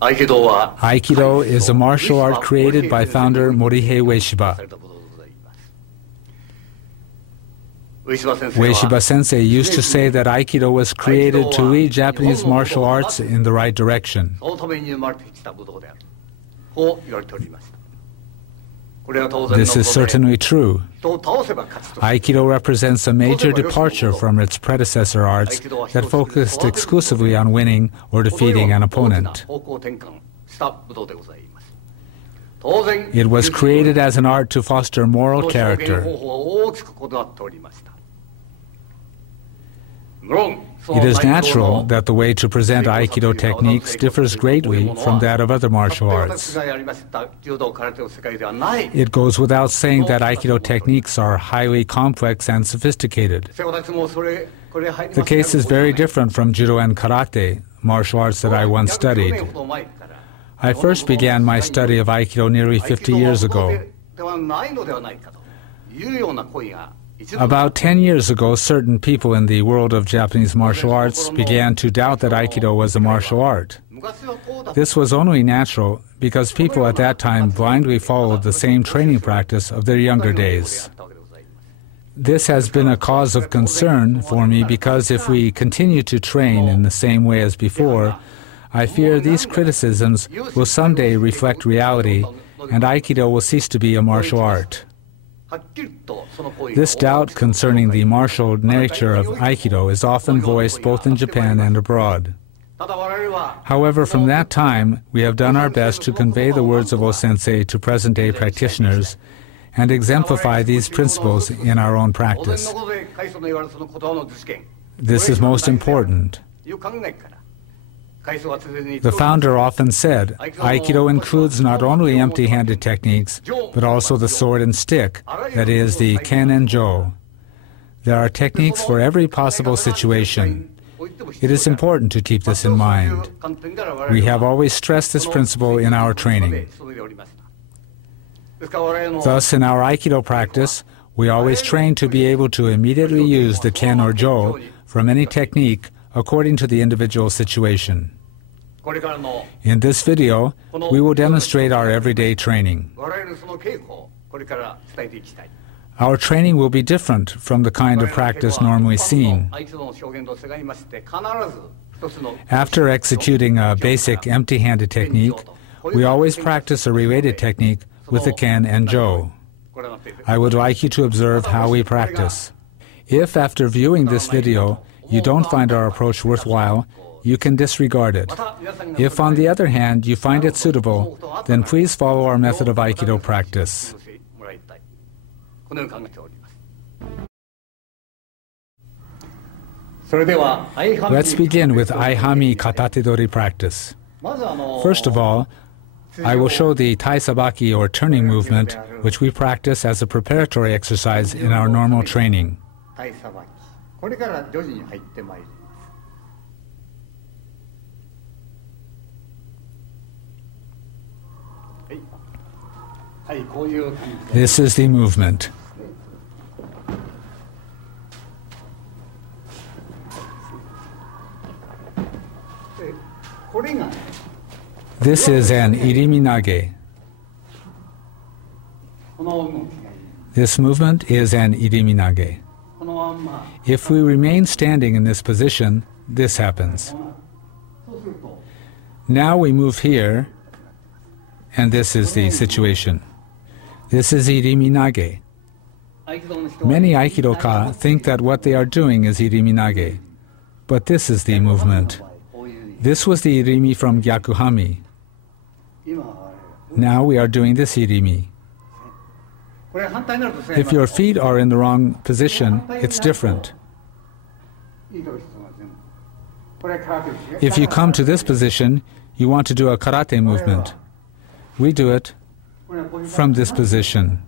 Aikido is a martial art created by founder Morihei Ueshiba. Ueshiba Sensei used to say that Aikido was created to lead Japanese martial arts in the right direction. This is certainly true. Aikido represents a major departure from its predecessor arts that focused exclusively on winning or defeating an opponent. It was created as an art to foster moral character. It is natural that the way to present Aikido techniques differs greatly from that of other martial arts. It goes without saying that Aikido techniques are highly complex and sophisticated. The case is very different from Judo and Karate, martial arts that I once studied. I first began my study of Aikido nearly 50 years ago. About 10 years ago, certain people in the world of Japanese martial arts began to doubt that Aikido was a martial art. This was only natural because people at that time blindly followed the same training practice of their younger days. This has been a cause of concern for me because if we continue to train in the same way as before, I fear these criticisms will someday reflect reality and Aikido will cease to be a martial art. This doubt concerning the martial nature of Aikido is often voiced both in Japan and abroad. However, from that time, we have done our best to convey the words of O-sensei to present-day practitioners and exemplify these principles in our own practice. This is most important. The founder often said, Aikido includes not only empty-handed techniques, but also the sword and stick, that is, the ken and jo. There are techniques for every possible situation. It is important to keep this in mind. We have always stressed this principle in our training. Thus, in our Aikido practice, we always train to be able to immediately use the ken or jo from any technique according to the individual situation. In this video, we will demonstrate our everyday training. Our training will be different from the kind of practice normally seen. After executing a basic empty-handed technique, we always practice a related technique with the ken and jo. I would like you to observe how we practice. If after viewing this video you don't find our approach worthwhile, you can disregard it. If, on the other hand, you find it suitable, then please follow our method of Aikido practice. Let's begin with Aihanmi Katatedori practice. First of all, I will show the Tai-Sabaki or turning movement, which we practice as a preparatory exercise in our normal training. This is the movement. This is an irimi nage. This movement is an irimi nage. If we remain standing in this position, this happens. Now we move here, and this is the situation. This is irimi nage. Many Aikidoka think that what they are doing is irimi nage, but this is the movement. This was the irimi from Gyakuhami. Now we are doing this irimi. If your feet are in the wrong position, it's different. If you come to this position, you want to do a karate movement. We do it from this position.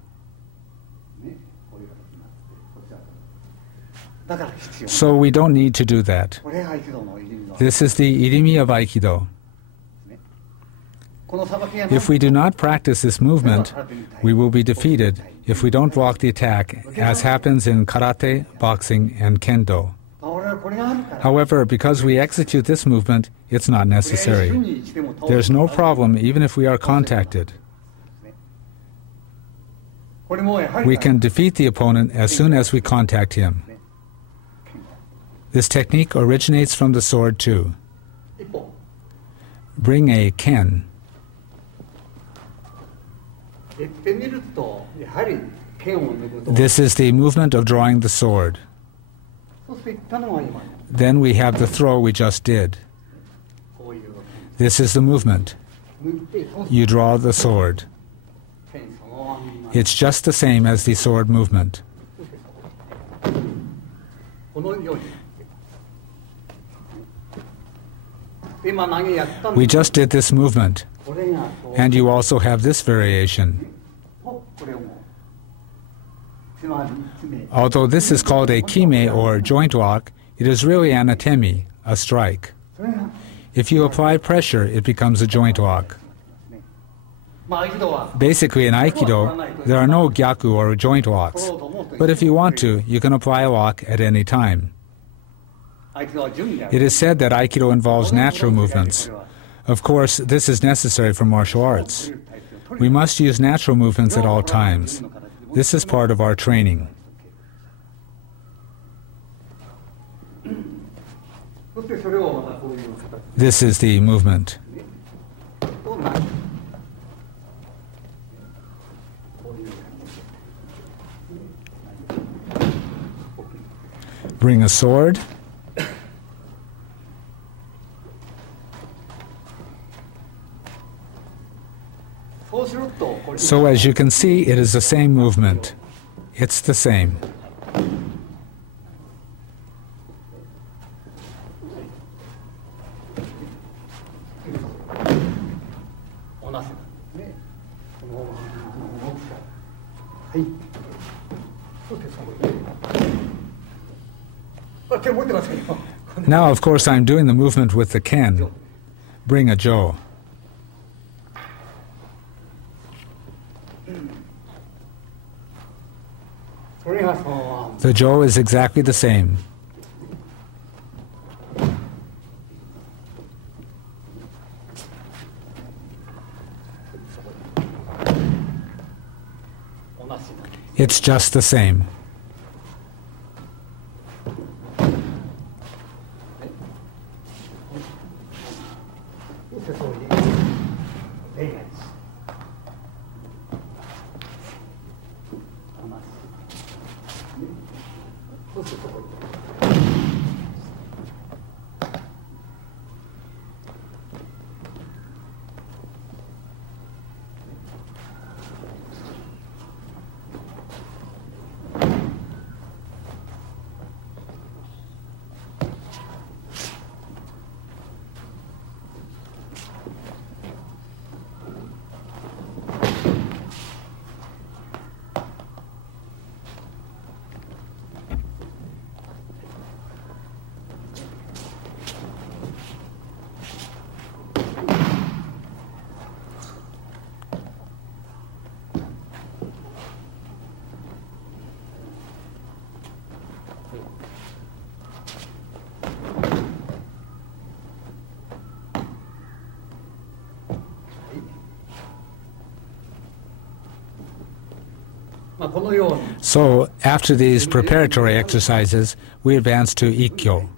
So we don't need to do that. This is the irimi of Aikido. If we do not practice this movement, we will be defeated if we don't block the attack, as happens in karate, boxing, and kendo. However, because we execute this movement, it's not necessary. There's no problem even if we are contacted. We can defeat the opponent as soon as we contact him. This technique originates from the sword too. Bring a ken. This is the movement of drawing the sword. Then we have the throw we just did. This is the movement. You draw the sword. It's just the same as the sword movement. We just did this movement, and you also have this variation. Although this is called a kime or joint lock, it is really an atemi, a strike. If you apply pressure, it becomes a joint lock. Basically, in Aikido, there are no gyaku or joint locks, but if you want to, you can apply a lock at any time. It is said that Aikido involves natural movements. Of course, this is necessary for martial arts. We must use natural movements at all times. This is part of our training. This is the movement. Bring a sword. So as you can see, it is the same movement. It's the same. Now, of course, I'm doing the movement with the ken. Bring a jo. The jo is exactly the same. It's just the same. So, after these preparatory exercises, we advance to Ikkyo.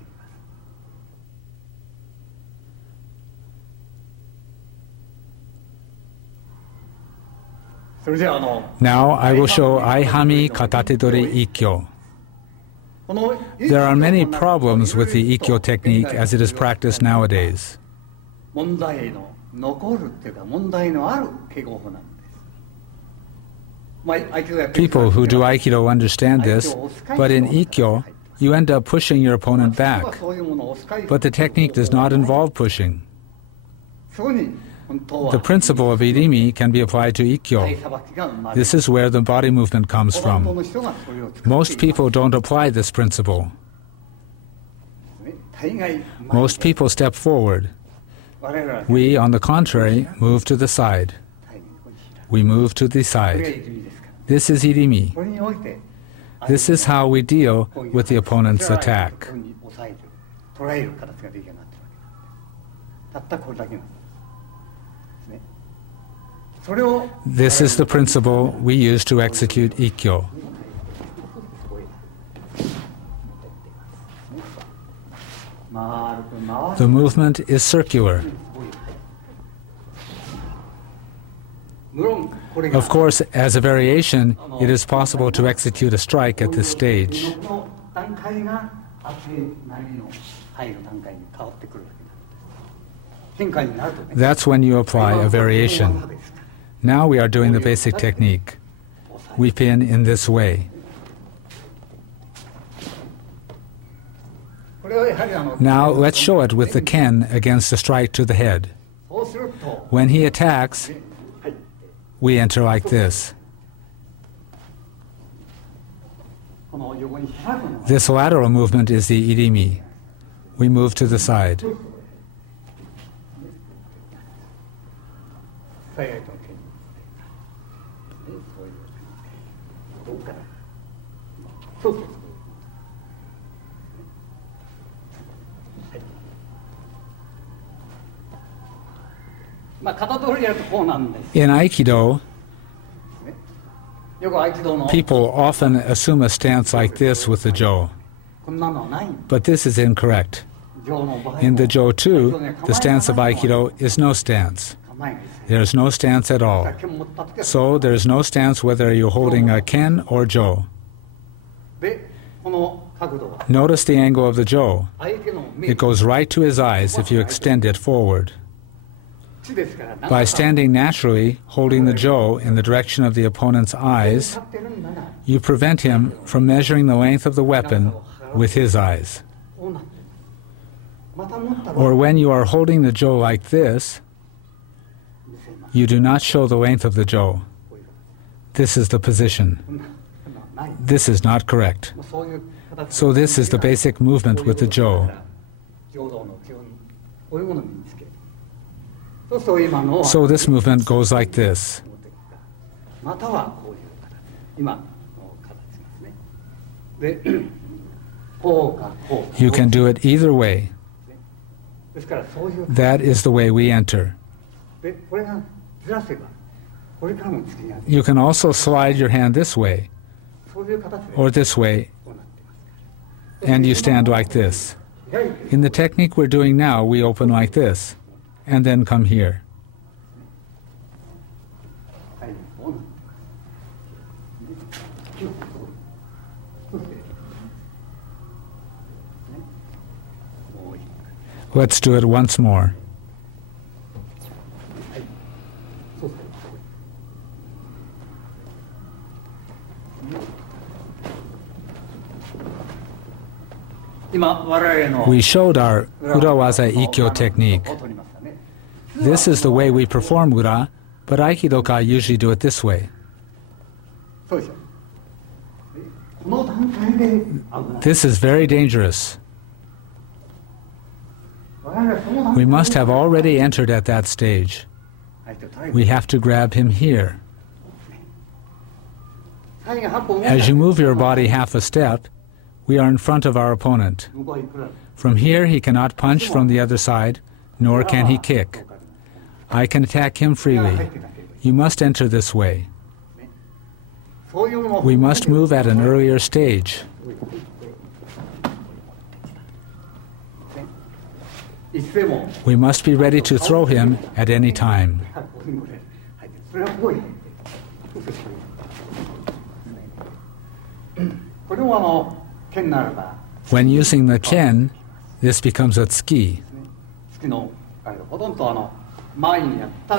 Now I will show Aihanmi Katatedori Ikkyo. There are many problems with the Ikkyo technique as it is practiced nowadays. People who do Aikido understand this, but in Ikkyo, you end up pushing your opponent back. But the technique does not involve pushing. The principle of Irimi can be applied to Ikkyo. This is where the body movement comes from. Most people don't apply this principle. Most people step forward. We, on the contrary, move to the side. We move to the side. This is Irimi. This is how we deal with the opponent's attack. This is the principle we use to execute Ikkyo. The movement is circular. Of course, as a variation, it is possible to execute a strike at this stage. That's when you apply a variation. Now we are doing the basic technique. We pin in this way. Now let's show it with the ken against a strike to the head. When he attacks, we enter like this. This lateral movement is the irimi. We move to the side. In Aikido, people often assume a stance like this with the jo. But this is incorrect. In the jo too, the stance of Aikido is no stance. There is no stance at all. So there is no stance whether you're holding a ken or jo. Notice the angle of the jo. It goes right to his eyes if you extend it forward. By standing naturally, holding the jo in the direction of the opponent's eyes, you prevent him from measuring the length of the weapon with his eyes. Or when you are holding the jo like this, you do not show the length of the jo. This is the position. This is not correct. So this is the basic movement with the jo. So this movement goes like this. You can do it either way. That is the way we enter. You can also slide your hand this way, or this way, and you stand like this. In the technique we're doing now, we open like this, and then come here. Let's do it once more. We showed our Urawaza Ikkyo technique. This is the way we perform Ura, but Aikidoka usually do it this way. This is very dangerous. We must have already entered at that stage. We have to grab him here. As you move your body half a step, we are in front of our opponent. From here, he cannot punch from the other side, nor can he kick. I can attack him freely. You must enter this way. We must move at an earlier stage. We must be ready to throw him at any time. When using the ken, this becomes a tsuki.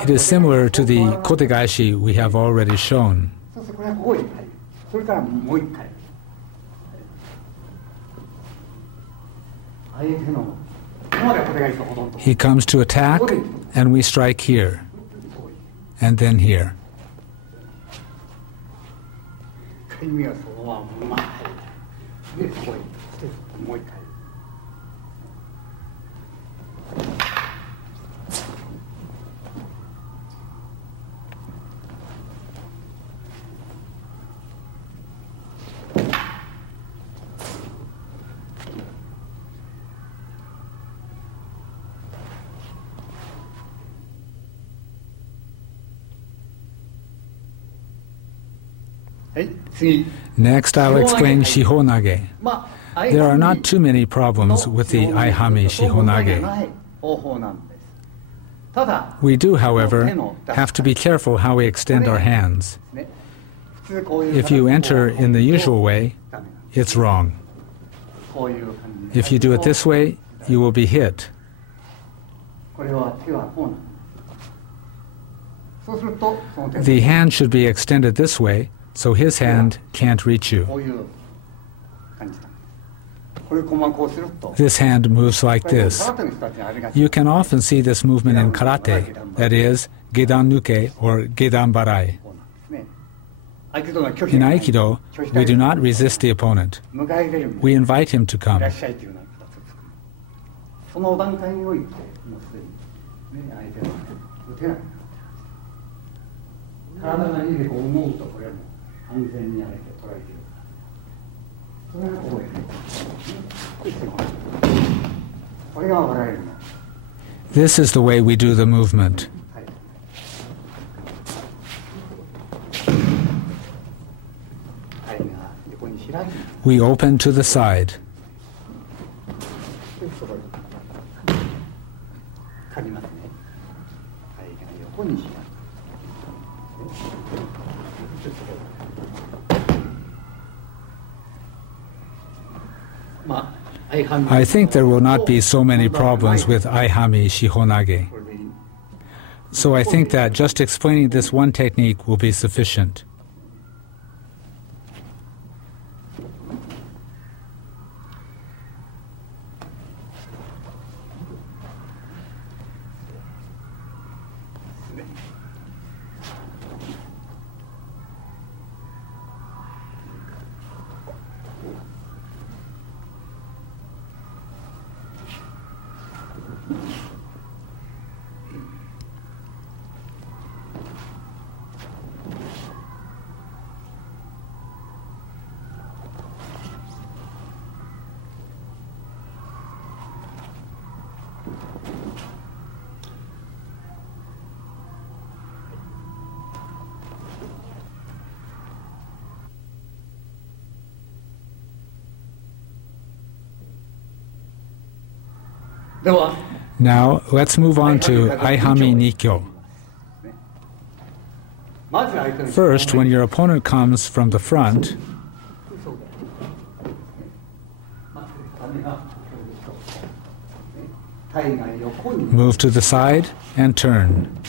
It is similar to the kotegaishi we have already shown. He comes to attack, and we strike here, and then here. Next, I'll explain Shihonage. There are not too many problems with the Aihanmi Shihonage. We do, however, have to be careful how we extend our hands. If you enter in the usual way, it's wrong. If you do it this way, you will be hit. The hand should be extended this way, so his hand can't reach you. This hand moves like this. You can often see this movement in karate, that is, gedan nuke or gedan barai. In Aikido, we do not resist the opponent. We invite him to come. This is the way we do the movement. We open to the side. I think there will not be so many problems with Aihanmi Shihonage. So I think that just explaining this one technique will be sufficient. Now, let's move on to Aihanmi Nikyo. First, when your opponent comes from the front, move to the side and turn.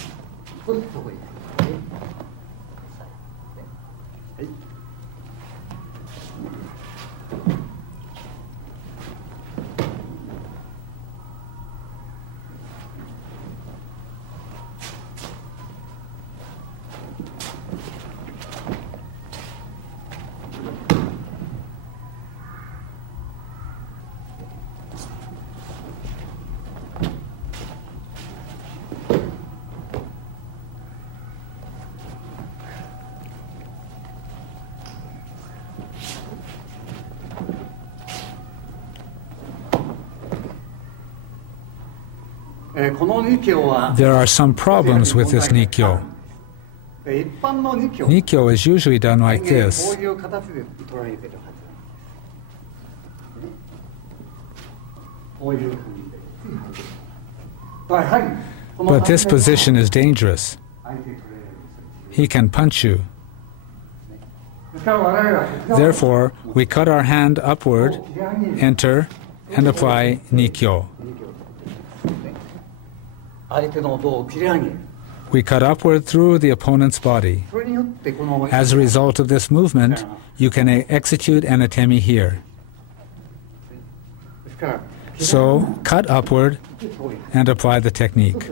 There are some problems with this Nikyo. Nikyo is usually done like this. But this position is dangerous. He can punch you. Therefore, we cut our hand upward, enter, and apply Nikyo. We cut upward through the opponent's body. As a result of this movement, you can execute an atemi here. So, cut upward and apply the technique.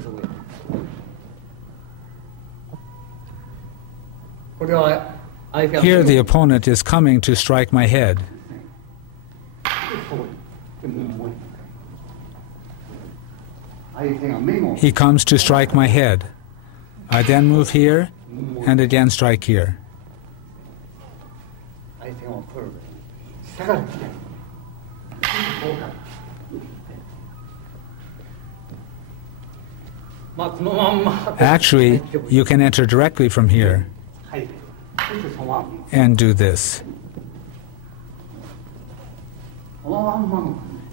Here the opponent is coming to strike my head. He comes to strike my head. I then move here and again strike here. Actually, you can enter directly from here. and do this.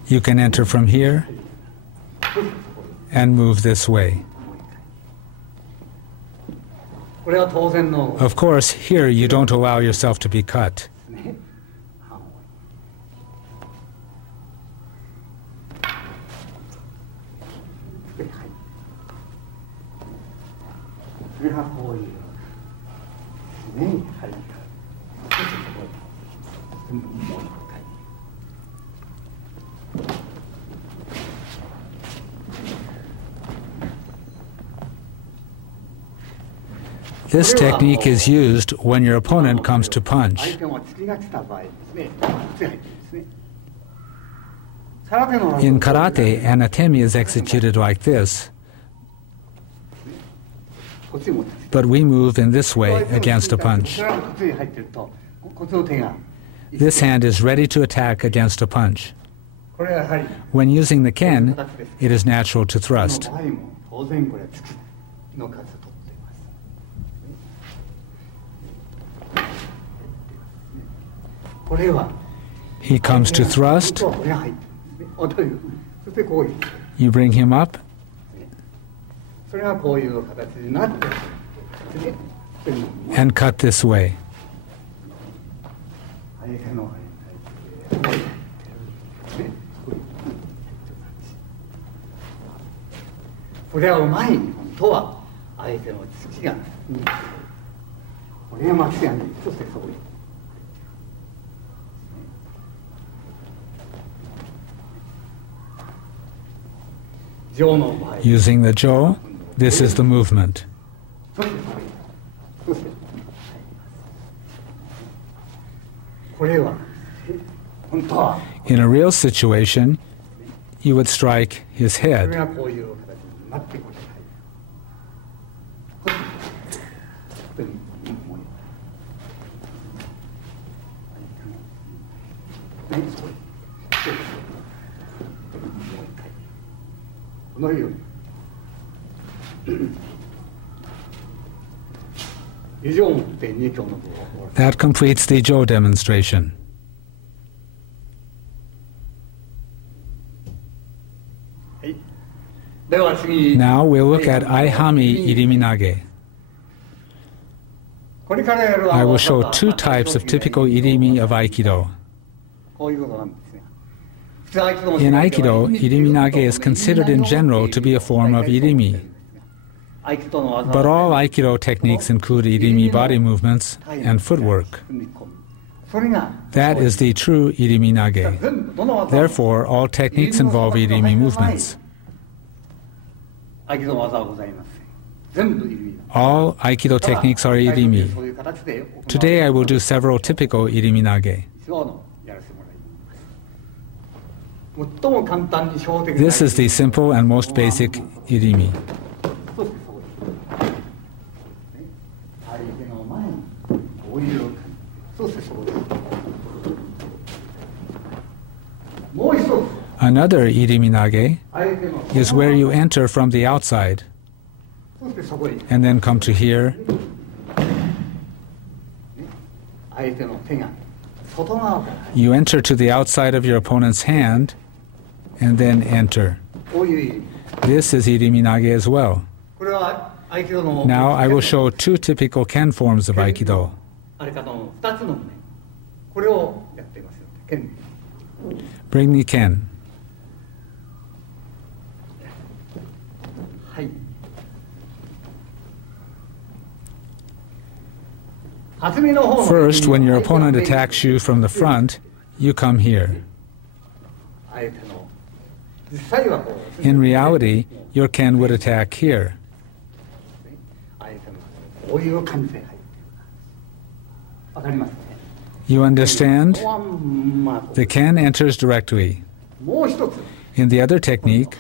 You can enter from here and move this way. Of course, here you don't allow yourself to be cut. This technique is used when your opponent comes to punch. In karate, an atemi is executed like this, but we move in this way against a punch. This hand is ready to attack against a punch. When using the ken, it is natural to thrust. He comes to thrust. You bring him up. And cut this way. Using the jo, this is the movement. In a real situation, you would strike his head. That completes the jo demonstration. Now we'll look at Aihanmi Iriminage. I will show two types of typical irimi of Aikido. In Aikido, Iriminage is considered in general to be a form of irimi. But all Aikido techniques include irimi body movements and footwork. That is the true Iriminage. Therefore, all techniques involve irimi movements. All Aikido techniques are irimi. Today I will do several typical Iriminage. This is the simple and most basic irimi. Another iriminage is where you enter from the outside and then come to here you enter to the outside of your opponent's hand and then enter. This is iriminage as well. Now I will show two typical ken forms of Aikido. Bring the ken. First, when your opponent attacks you from the front, you come here. In reality, your ken would attack here. You understand? The ken enters directly. In the other technique,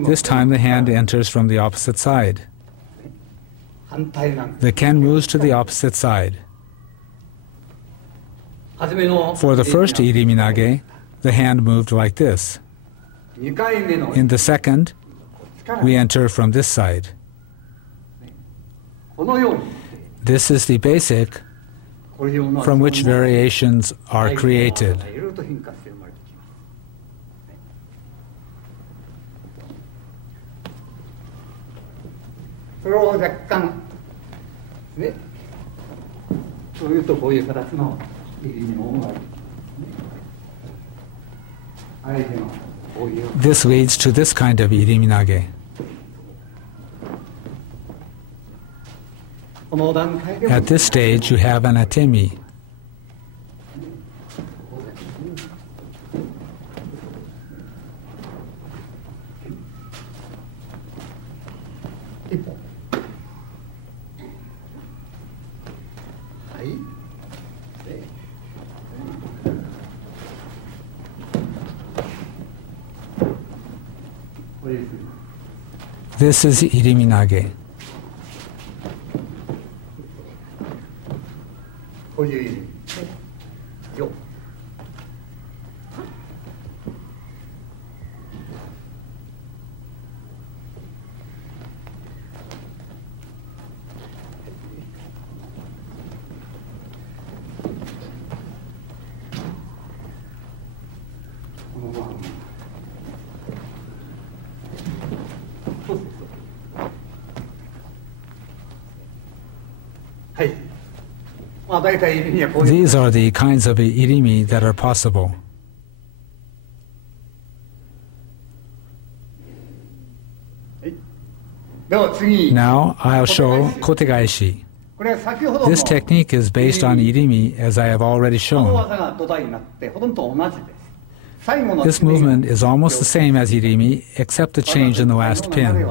this time the hand enters from the opposite side. The ken moves to the opposite side. For the first iriminage, the hand moved like this. In the second, we enter from this side. This is the basic from which variations are created. This leads to this kind of iriminage. At this stage, you have an atemi. This is iriminage. These are the kinds of irimi that are possible. Now I'll show kotegaeshi. This technique is based on irimi, as I have already shown. This movement is almost the same as irimi, except the change in the last pin.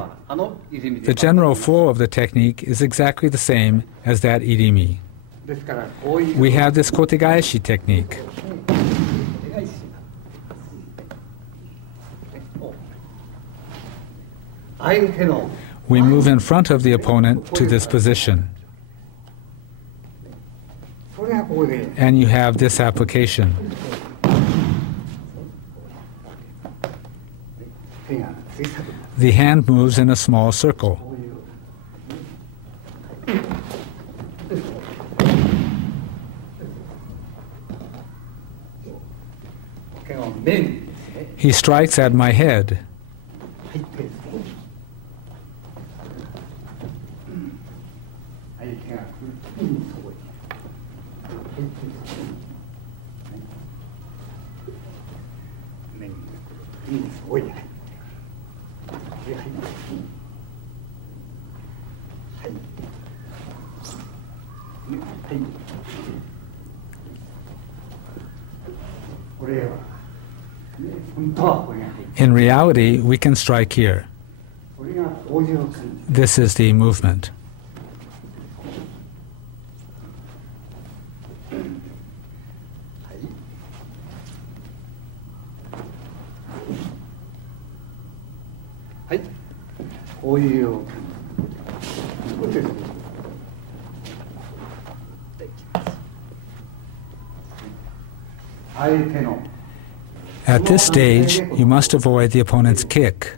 The general flow of the technique is exactly the same as that irimi. We have this kotegaeshi technique. We move in front of the opponent to this position. And you have this application. The hand moves in a small circle. He strikes at my head. In reality, we can strike here. This is the movement. At this stage, you must avoid the opponent's kick.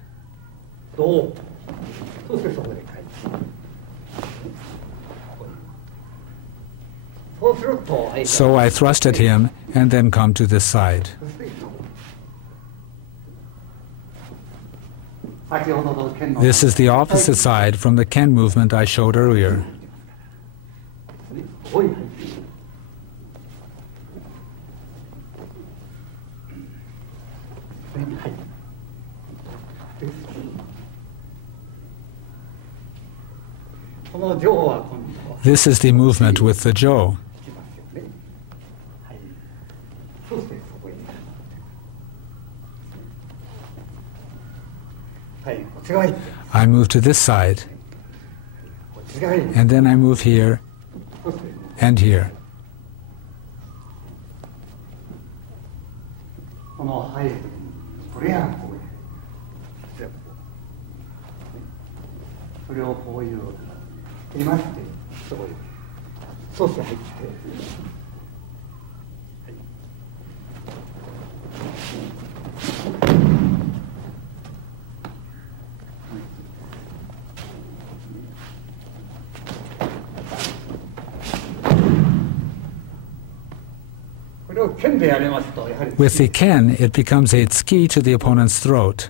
So I thrust at him and then come to this side. This is the opposite side from the Ken movement I showed earlier. This is the movement with the jo. I move to this side, and then I move here and here. With the ken, it becomes a tsuki to the opponent's throat.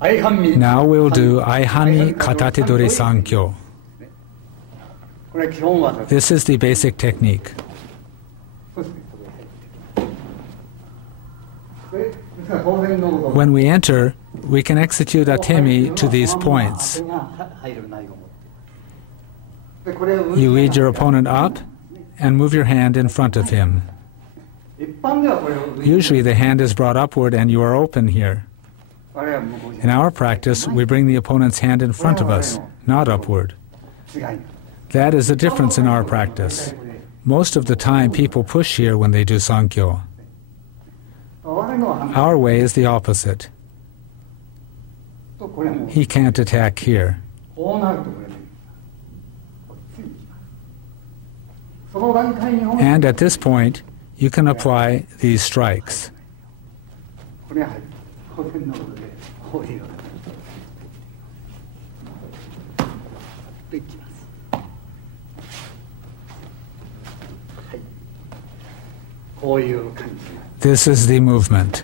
Now we'll do Aihanmi Katatedori Sankyo. This is the basic technique. When we enter, we can execute atemi to these points. You lead your opponent up and move your hand in front of him. Usually the hand is brought upward and you are open here. In our practice, we bring the opponent's hand in front of us, not upward. That is the difference in our practice. Most of the time, people push here when they do Sankyo. Our way is the opposite. He can't attack here. And at this point, you can apply these strikes. This is the movement.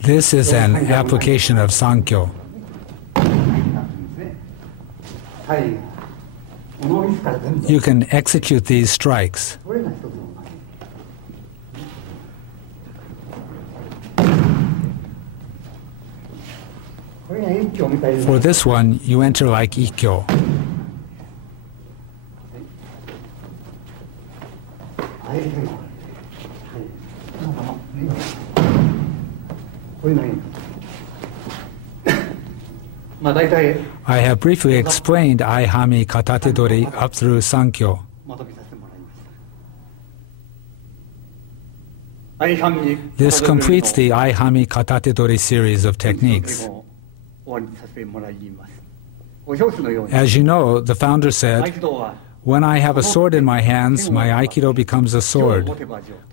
This is an application of Sankyo. You can execute these strikes. For this one, you enter like Ikkyo. I have briefly explained Aihanmi Katatedori up through Sankyo. This completes the Aihanmi Katatedori series of techniques. As you know, the founder said, "When I have a sword in my hands, my Aikido becomes a sword.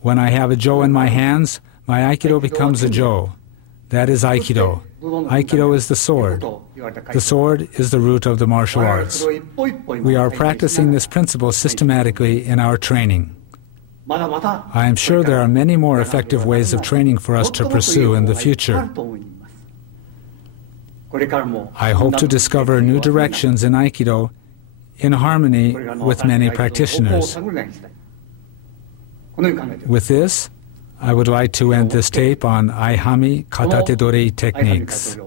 When I have a jo in my hands, my Aikido becomes a jo." That is Aikido. Aikido is the sword. The sword is the root of the martial arts. We are practicing this principle systematically in our training. I am sure there are many more effective ways of training for us to pursue in the future. I hope to discover new directions in Aikido in harmony with many practitioners. With this, I would like to end this tape on Aihanmi Katatedori techniques.